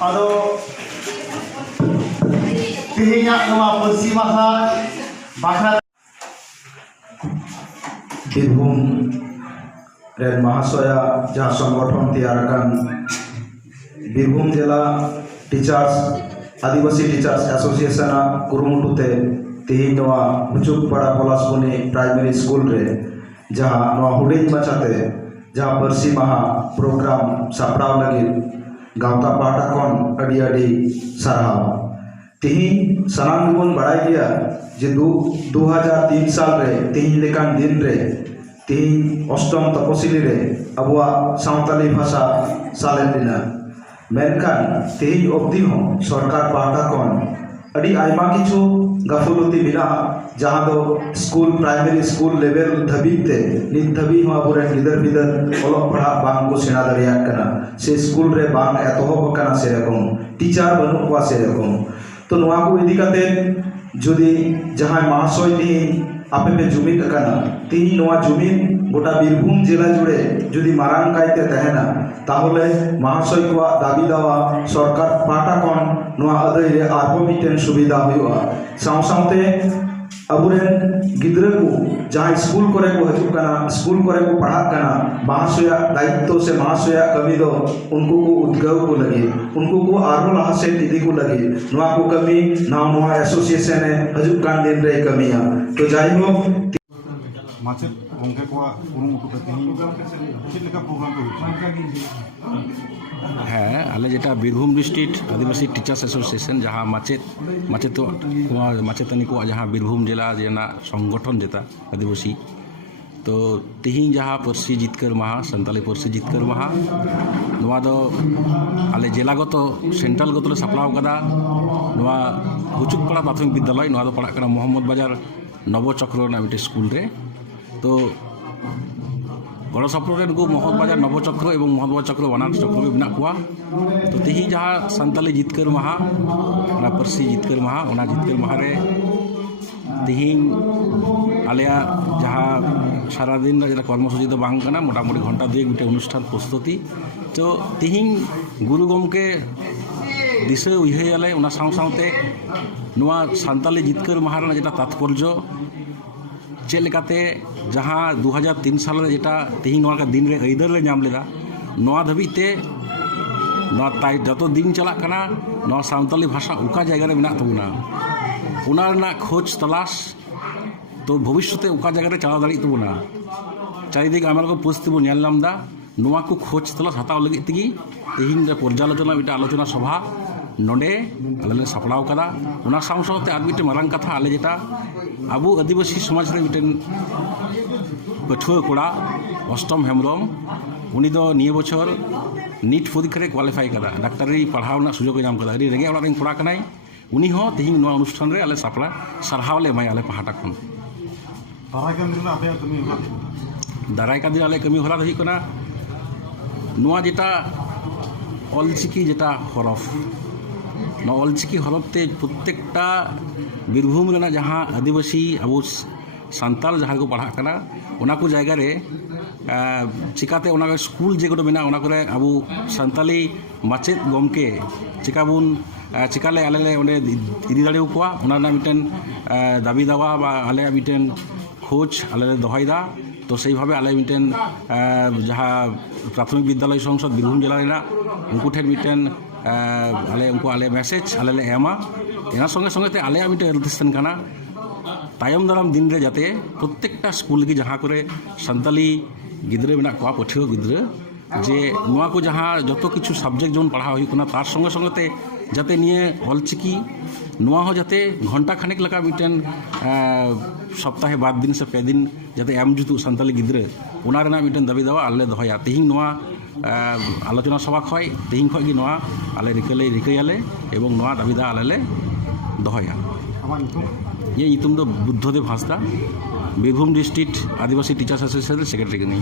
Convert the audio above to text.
Ado tihinya nama Persi Maha Bakar Birbhum dan Mahasaya jahang संगठन tiarakan Birbhum Jela Teachers Adivasi Teachers Association kurumutute tihin noa Hucuk Pada Polasboni Primary School re jahang noa huding macate jahang Persi Maha program sapraw lagi गाँवता पाटा कौन अड़ी सरहाव तिहिन सनाम गुबन बड़ाई गया जे 2003 साल रे तिहिन लेकान दिन रे तिहिन अष्टम तपसिली रे अबुआ सावताली भाषा सालेन दिना मेनखान तिहिन अब्दी हो सरकार पाटा कौन अड़ी आयमा किछु गाफुलती मिला जहाँ दो स्कूल प्राइमरी स्कूल लेवल धबीते नित धबी हो अबुरेन गिदर बिदर ओलग पढ़ा बांग को सेना दरिया कना से स्कूल रे बांग एतोहब कना से रकम टीचर बनु को से रकम तो नोआ को इदी काते जुदी जहाँ महाशय दी आपे पे जुमिन कना ती नोआ जुमिन गोटा बीरभूम जिला जुड़े जुदी मारांग कायते तहना ताहले महाशय को दाबी दावा सरकार पाटा खन नोआ अदाय रे आरबो मिटेन सुविधा हुआ साव सावते अबुरेन गिद्रा को जहाँ स्कूल करे को हजु कना स्कूल करे को पढ़ा कना महाशय दायित्व से महाशय कमी दो उनको को उद्गाव को लगे उनको को आरबो लाहा से दीदी को लगे नोआ को कमी ना नोआ एसोसिएशन है हजु कान दिन रे कमिया तो जाई हो माचेद गंके को कुरुमुटुते तिनी चेद लेका प्रोग्राम को हाँ आले जेटा बीरभूम डिस्ट्रिक्ट आदिवासी टीचर्स एसोसिएशन जहाँ माचेतनी को जहाँ बीरभूम जिला जेना संगठन जेता आदिवासी तो तिहिं जहाँ पर्सी जितकर महा संताली पर्सी जितकर महा नोआ दो आले जिलागत सेंट्रल गत सापड़ाव कदा नोआ हुचुकपाड़ा प्राथमिक विद्यालय नोआ दो पढ़ा कना मोहम्मद बाजार नवचक्र ना मिटे स्कूल रे तो गड़ सपड़े नुकू मोहम्मद बाजार नवचक्र और मोहम्मद चक्र बनार चक्र में मेना कुआ तो तिहिं जहाँ संताली जितकर महा ना पर्सी जितकर महा ओना जितकर महा रे तिहिं आलिया जहाँ सारा दिन जेटा कर्मसूची तो बांग कना मोटामुटी घंटा दुई मिटे अनुष्ठान प्रस्तुति तो तिहिं गुरु गमके दिशा उइहायाले ओना साव सावते नोआ संताली जितकर महा रे जेटा तात्पर्य चेक लेकाते जहाँ 2003 साल जेटा तिहिं नोआ दिन रे अइदार ले नाम लेदा नोआ धबीते नोआ ताई जतो दिन चला कना नोआ सावताली भाषा उका जायगा रे मेना तबुना उना रना खोज तलाश तो भविष्यते उका जायगा रे चला दाड़ी तबुना चारिदिक आमार को परिस्थिति बो नेल नामदा नोआ को खोज तलाश हताव लगी तिगी तिहिं रे पर्यालोचना मिटा आलोचना सभा नोडे आले सापड़ाव कदा उना साव सावते आर मिटे मारांग कथा आले जेटा आबू आदिवासी समाज रे मिटेन पछुआ कोड़ा अष्टम हेम्ब्रम उनी दो निये बछर नीट परीक्षा रे क्वालिफाई कदा डाक्टरी पढ़ाव ना सुजोग नाम कदा अड़ी रेगे ओड़ा रेन कोड़ा कनाय उनी हो तिहिं नोआ अनुष्ठान रे आले सापड़ा सरहाव ले माय आले पहाटा खन दाराय का दिन आले कमी होला रही कना नोआ जेटा ऑलचिकी जेटा हरफ नोआ ऑलचिकी हरफ ते प्रत्येकटा बीरभूम रेना जहाँ आदिवासी अब सान्ताल जहाँ को पढ़ा कना ओना को जायगा रे चिकाते ओना स्कूल जेगोडो मेना ओना करे अब सान्ताली माचेद गमके चिकाबुन चिकाले आलेले ओने इदी दाड़े कोआ ओना ना मिटेन दाबी दावा बा आले मिटेन खोज आले दोहाइदा तो सही भावे आले मिटेन जहाँ प्राथमिक विद्यालय संसद बीरभूम जिला रेना उनको ठेर मिटेन आले उनको आले मैसेज आले ले एमा एना संगे संगे आले मिटे निर्देशन कना तायम दाराम दिन रे जाते प्रत्येकटा स्कूल की जहाँ करे संताली गिद्रे मेना को पठियो गिद्रे जे नोआ को जहाँ जतो किछु सब्जेक्ट जोन पढ़ा हुई कना तार संगे संगे जाते निये ऑलचिकी नोआ हो जाते घंटा खानेक लगा मिटेन सप्ताहे 5 दिन से 5 दिन जाते एम जुतु संताली गिद्रे ओना रेना मिटेन दाबी दावा आले दोहया तिहिं नोआ आलोचना सभा खय तिहिं खय gi नोआ आले रिकैयाले एवं नोआ दाबी दा आले दोहया ये बुद्धदेव हांसदा बीरभूम डिस्ट्रिक्ट आदिवासी टीचर्स एसोसिएशन सेक्रेटरी।